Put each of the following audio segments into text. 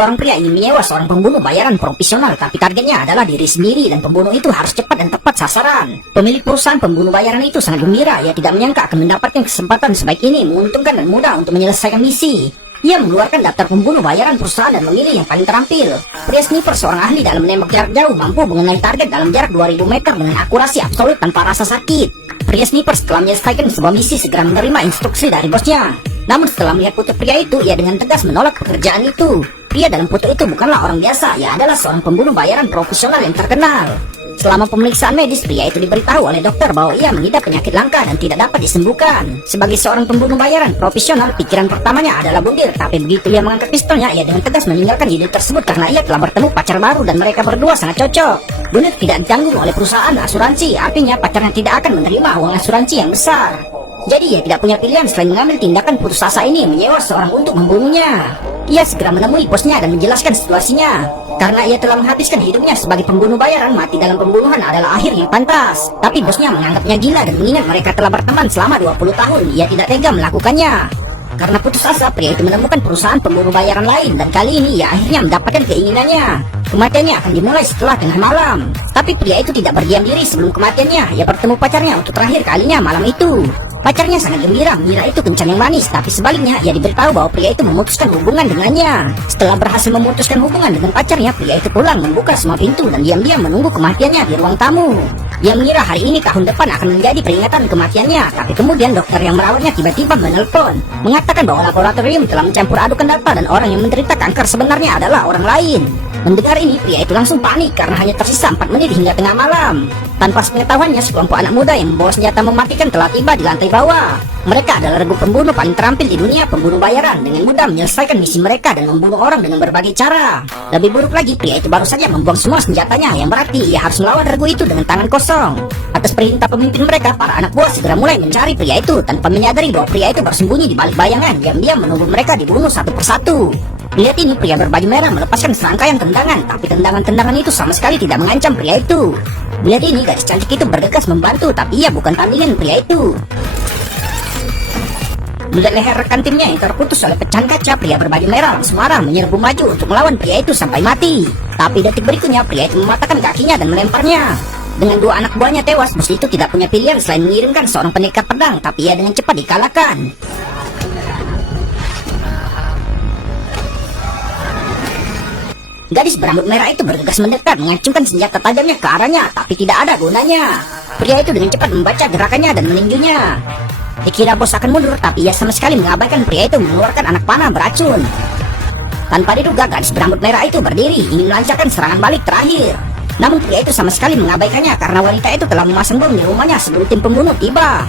Seorang pria ingin menyewa seorang pembunuh bayaran profesional, tapi targetnya adalah diri sendiri dan pembunuh itu harus cepat dan tepat sasaran. Pemilik perusahaan pembunuh bayaran itu sangat gembira. Ia tidak menyangka akan mendapatkan kesempatan sebaik ini, menguntungkan dan mudah untuk menyelesaikan misi. Ia mengeluarkan daftar pembunuh bayaran perusahaan dan memilih yang paling terampil. Pria sniper, seorang ahli dalam menembak jarak jauh, mampu mengenai target dalam jarak 2000 meter dengan akurasi absolut tanpa rasa sakit. Pria sniper setelah menyelesaikan sebuah misi segera menerima instruksi dari bosnya. Namun setelah melihat foto pria itu, ia dengan tegas menolak pekerjaan itu. Pria dalam foto itu bukanlah orang biasa, ia adalah seorang pembunuh bayaran profesional yang terkenal. Selama pemeriksaan medis, pria itu diberitahu oleh dokter bahwa ia mengidap penyakit langka dan tidak dapat disembuhkan. Sebagai seorang pembunuh bayaran profesional, pikiran pertamanya adalah bunuh diri, tapi begitu ia mengangkat pistolnya, ia dengan tegas meninggalkan ide tersebut karena ia telah bertemu pacar baru dan mereka berdua sangat cocok. Bunuh tidak ditanggung oleh perusahaan asuransi, artinya pacarnya tidak akan menerima uang asuransi yang besar. Jadi ia tidak punya pilihan selain mengambil tindakan putus asa ini, menyewa seorang untuk membunuhnya. Ia segera menemui bosnya dan menjelaskan situasinya. Karena ia telah menghabiskan hidupnya sebagai pembunuh bayaran, mati dalam pembunuhan adalah akhir yang pantas. Tapi bosnya menganggapnya gila dan mengingat mereka telah berteman selama 20 tahun. Ia tidak tega melakukannya. Karena putus asa, pria itu menemukan perusahaan pembunuh bayaran lain dan kali ini ia akhirnya mendapatkan keinginannya. Kematiannya akan dimulai setelah tengah malam. Tapi pria itu tidak berdiam diri sebelum kematiannya. Ia bertemu pacarnya untuk terakhir kalinya malam itu. Pacarnya sangat gembira mengira itu kencan yang manis, tapi sebaliknya ia diberitahu bahwa pria itu memutuskan hubungan dengannya. Setelah berhasil memutuskan hubungan dengan pacarnya, pria itu pulang membuka semua pintu dan diam-diam menunggu kematiannya di ruang tamu. Ia mengira hari ini tahun depan akan menjadi peringatan kematiannya, tapi kemudian dokter yang merawatnya tiba-tiba menelpon, mengatakan bahwa laboratorium telah mencampur adukan data dan orang yang menderita kanker sebenarnya adalah orang lain. Mendengar ini, pria itu langsung panik karena hanya tersisa 4 menit hingga tengah malam. Tanpa sepengetahuannya, sekelompok anak muda yang membawa senjata mematikan telah tiba di lantai bawah. Mereka adalah regu pembunuh paling terampil di dunia pembunuh bayaran, dengan mudah menyelesaikan misi mereka dan membunuh orang dengan berbagai cara. Lebih buruk lagi, pria itu baru saja membuang semua senjatanya, yang berarti ia harus melawan regu itu dengan tangan kosong. Atas perintah pemimpin mereka, para anak buah segera mulai mencari pria itu tanpa menyadari bahwa pria itu bersembunyi di balik bayangan. Diam-diam menunggu mereka dibunuh satu persatu. Lihat ini, pria berbaju merah melepaskan serangkaian tendangan, tapi tendangan-tendangan itu sama sekali tidak mengancam pria itu. Lihat ini, gadis cantik itu bergegas membantu, tapi ia bukan tandingan pria itu. Melihat leher rekan timnya yang terputus oleh pecahan kaca, pria berbaju merah langsung marah menyerbu maju untuk melawan pria itu sampai mati. Tapi detik berikutnya, pria itu mematahkan kakinya dan melemparnya. Dengan 2 anak buahnya tewas, bos itu tidak punya pilihan selain mengirimkan seorang pendekar pedang, tapi ia dengan cepat dikalahkan. Gadis berambut merah itu bergegas mendekat, mengacungkan senjata tajamnya ke arahnya, tapi tidak ada gunanya. Pria itu dengan cepat membaca gerakannya dan meninjunya. Dikira bos akan mundur, tapi ia sama sekali mengabaikan pria itu mengeluarkan anak panah beracun. Tanpa diduga, gadis berambut merah itu berdiri, ingin melancarkan serangan balik terakhir. Namun pria itu sama sekali mengabaikannya karena wanita itu telah memasang bom di rumahnya sebelum tim pembunuh tiba.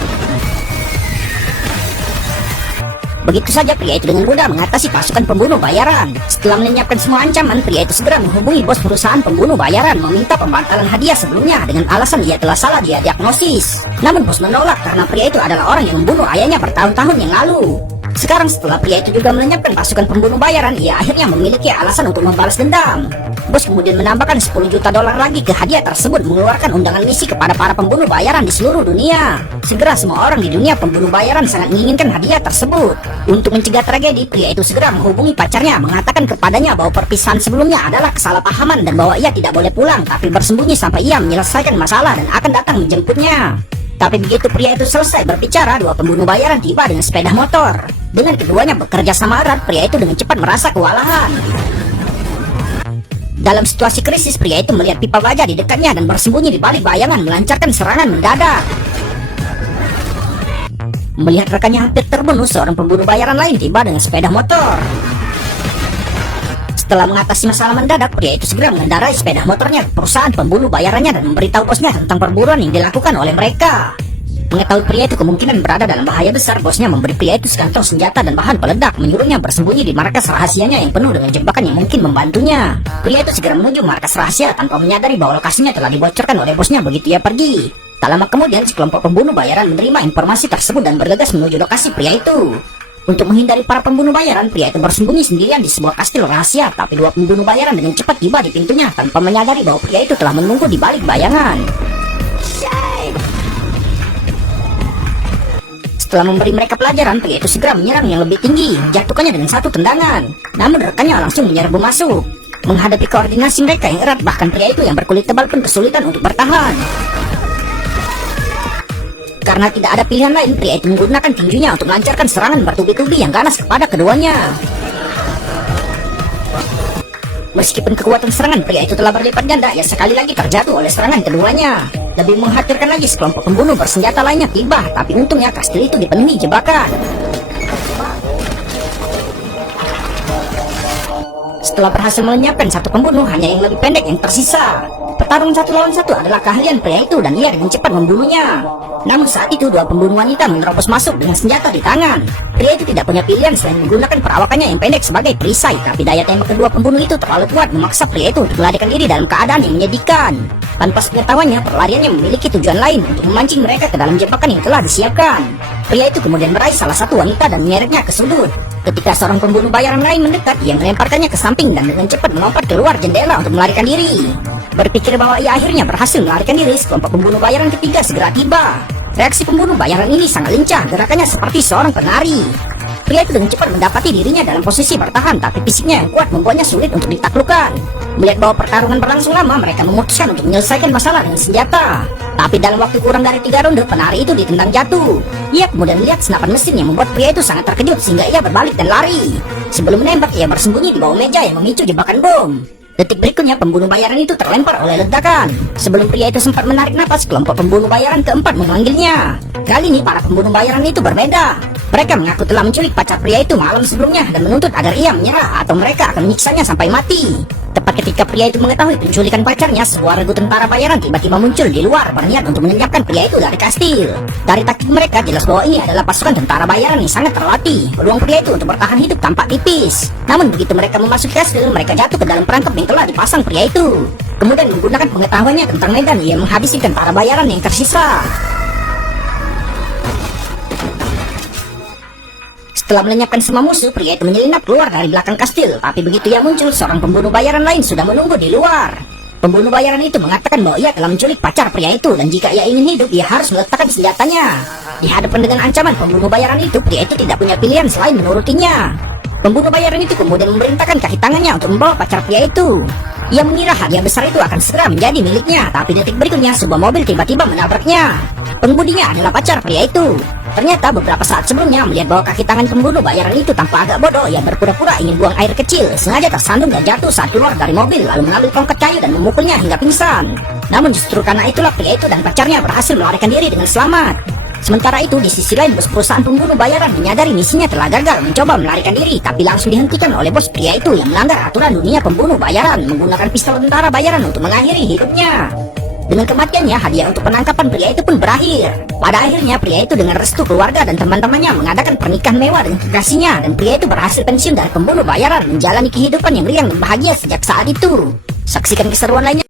Begitu saja pria itu dengan mudah mengatasi pasukan pembunuh bayaran. Setelah melenyapkan semua ancaman, pria itu segera menghubungi bos perusahaan pembunuh bayaran meminta pembatalan hadiah sebelumnya dengan alasan ia telah salah dia diagnosis. Namun bos menolak karena pria itu adalah orang yang membunuh ayahnya bertahun-tahun yang lalu. Sekarang setelah pria itu juga melenyapkan pasukan pembunuh bayaran, ia akhirnya memiliki alasan untuk membalas dendam. Bos kemudian menambahkan 10 juta dolar lagi ke hadiah tersebut, mengeluarkan undangan misi kepada para pembunuh bayaran di seluruh dunia. Segera semua orang di dunia pembunuh bayaran sangat menginginkan hadiah tersebut. Untuk mencegah tragedi, pria itu segera menghubungi pacarnya, mengatakan kepadanya bahwa perpisahan sebelumnya adalah kesalahpahaman dan bahwa ia tidak boleh pulang, tapi bersembunyi sampai ia menyelesaikan masalah dan akan datang menjemputnya. Tapi begitu pria itu selesai berbicara, 2 pembunuh bayaran tiba dengan sepeda motor. Dengan keduanya bekerja sama erat, pria itu dengan cepat merasa kewalahan. Dalam situasi krisis, pria itu melihat pipa baja di dekatnya dan bersembunyi di balik bayangan melancarkan serangan mendadak. Melihat rekannya hampir terbunuh, seorang pembunuh bayaran lain tiba dengan sepeda motor. Setelah mengatasi masalah mendadak, pria itu segera mengendarai sepeda motornya ke perusahaan pembunuh bayarannya dan memberitahu bosnya tentang perburuan yang dilakukan oleh mereka. Mengetahui pria itu kemungkinan berada dalam bahaya besar, bosnya memberi pria itu sekantong senjata dan bahan peledak, menyuruhnya bersembunyi di markas rahasianya yang penuh dengan jebakan yang mungkin membantunya. Pria itu segera menuju markas rahasia tanpa menyadari bahwa lokasinya telah dibocorkan oleh bosnya begitu ia pergi. Tak lama kemudian, sekelompok pembunuh bayaran menerima informasi tersebut dan bergegas menuju lokasi pria itu. Untuk menghindari para pembunuh bayaran, pria itu bersembunyi sendirian di sebuah kastil rahasia, tapi 2 pembunuh bayaran dengan cepat tiba di pintunya tanpa menyadari bahwa pria itu telah menunggu di balik bayangan. Setelah memberi mereka pelajaran, pria itu segera menyerang yang lebih tinggi, jatuhkannya dengan satu tendangan. Namun rekannya langsung menyerbu masuk. Menghadapi koordinasi mereka yang erat, bahkan pria itu yang berkulit tebal pun kesulitan untuk bertahan. Karena tidak ada pilihan lain, pria itu menggunakan tinjunya untuk melancarkan serangan bertubi-tubi yang ganas kepada keduanya. Meskipun kekuatan serangan pria itu telah berlipat ganda, ia sekali lagi terjatuh oleh serangan keduanya. Lebih mengkhawatirkan lagi, sekelompok pembunuh bersenjata lainnya tiba, tapi untungnya kastil itu dipenuhi jebakan. Setelah berhasil melenyapkan satu pembunuh, hanya yang lebih pendek yang tersisa. Pertarungan satu lawan satu adalah keahlian pria itu dan ia dengan cepat membunuhnya. Namun saat itu dua pembunuh wanita menerobos masuk dengan senjata di tangan. Pria itu tidak punya pilihan selain menggunakan perawakannya yang pendek sebagai perisai, tapi daya tembak kedua pembunuh itu terlalu kuat memaksa pria itu untuk melarikan diri dalam keadaan yang menyedihkan. Tanpa pengetahuannya, pelariannya memiliki tujuan lain untuk memancing mereka ke dalam jebakan yang telah disiapkan. Pria itu kemudian meraih salah satu wanita dan menyeretnya ke sudut. Ketika seorang pembunuh bayaran lain mendekat, ia melemparkannya ke samping dan dengan cepat melompat keluar jendela untuk melarikan diri. Berpikir bahwa ia akhirnya berhasil melarikan diri, sekelompok pembunuh bayaran ketiga segera tiba. Reaksi pembunuh bayaran ini sangat lincah, gerakannya seperti seorang penari. Pria itu dengan cepat mendapati dirinya dalam posisi bertahan, tapi fisiknya yang kuat membuatnya sulit untuk ditaklukkan. Melihat bahwa pertarungan berlangsung lama, mereka memutuskan untuk menyelesaikan masalah dengan senjata. Tapi dalam waktu kurang dari 3 ronde, penari itu ditendang jatuh. Ia kemudian melihat senapan mesin yang membuat pria itu sangat terkejut sehingga ia berbalik dan lari. Sebelum menembak, ia bersembunyi di bawah meja yang memicu jebakan bom. Detik berikutnya, pembunuh bayaran itu terlempar oleh ledakan. Sebelum pria itu sempat menarik napas, kelompok pembunuh bayaran keempat memanggilnya. Kali ini para pembunuh bayaran itu berbeda. Mereka mengaku telah menculik pacar pria itu malam sebelumnya dan menuntut agar ia menyerah atau mereka akan menyiksanya sampai mati. Tepat ketika pria itu mengetahui penculikan pacarnya, sebuah regu tentara bayaran tiba-tiba muncul di luar berniat untuk melenyapkan pria itu dari kastil. Dari taktik mereka jelas bahwa ini adalah pasukan tentara bayaran yang sangat terlatih. Peluang pria itu untuk bertahan hidup tampak tipis. Namun begitu mereka memasuki kastil, mereka jatuh ke dalam perangkap yang telah dipasang pria itu. Kemudian menggunakan pengetahuannya tentang medan, ia menghabisi tentara bayaran yang tersisa. Setelah melenyapkan semua musuh, pria itu menyelinap keluar dari belakang kastil. Tapi begitu ia muncul, seorang pembunuh bayaran lain sudah menunggu di luar. Pembunuh bayaran itu mengatakan bahwa ia telah menculik pacar pria itu dan jika ia ingin hidup, ia harus meletakkan senjatanya. Dihadapkan dengan ancaman pembunuh bayaran itu, pria itu tidak punya pilihan selain menurutinya. Pembunuh bayaran itu kemudian memerintahkan kaki tangannya untuk membawa pacar pria itu. Ia mengira hadiah besar itu akan segera menjadi miliknya, tapi detik berikutnya sebuah mobil tiba-tiba menabraknya. Pengemudinya adalah pacar pria itu. Ternyata beberapa saat sebelumnya, melihat bahwa kaki tangan pembunuh bayaran itu tampak agak bodoh, ia berpura-pura ingin buang air kecil, sengaja tersandung dan jatuh saat keluar dari mobil, lalu mengambil tongkat kayu dan memukulnya hingga pingsan. Namun justru karena itulah pria itu dan pacarnya berhasil melarikan diri dengan selamat. Sementara itu, di sisi lain, bos perusahaan pembunuh bayaran menyadari misinya telah gagal mencoba melarikan diri, tapi langsung dihentikan oleh bos pria itu yang melanggar aturan dunia pembunuh bayaran, menggunakan pistol tentara bayaran untuk mengakhiri hidupnya. Dengan kematiannya, hadiah untuk penangkapan pria itu pun berakhir. Pada akhirnya, pria itu dengan restu keluarga dan teman-temannya mengadakan pernikahan mewah dengan kekasihnya, dan pria itu berhasil pensiun dari pembunuh bayaran, menjalani kehidupan yang riang dan bahagia sejak saat itu. Saksikan keseruan lainnya.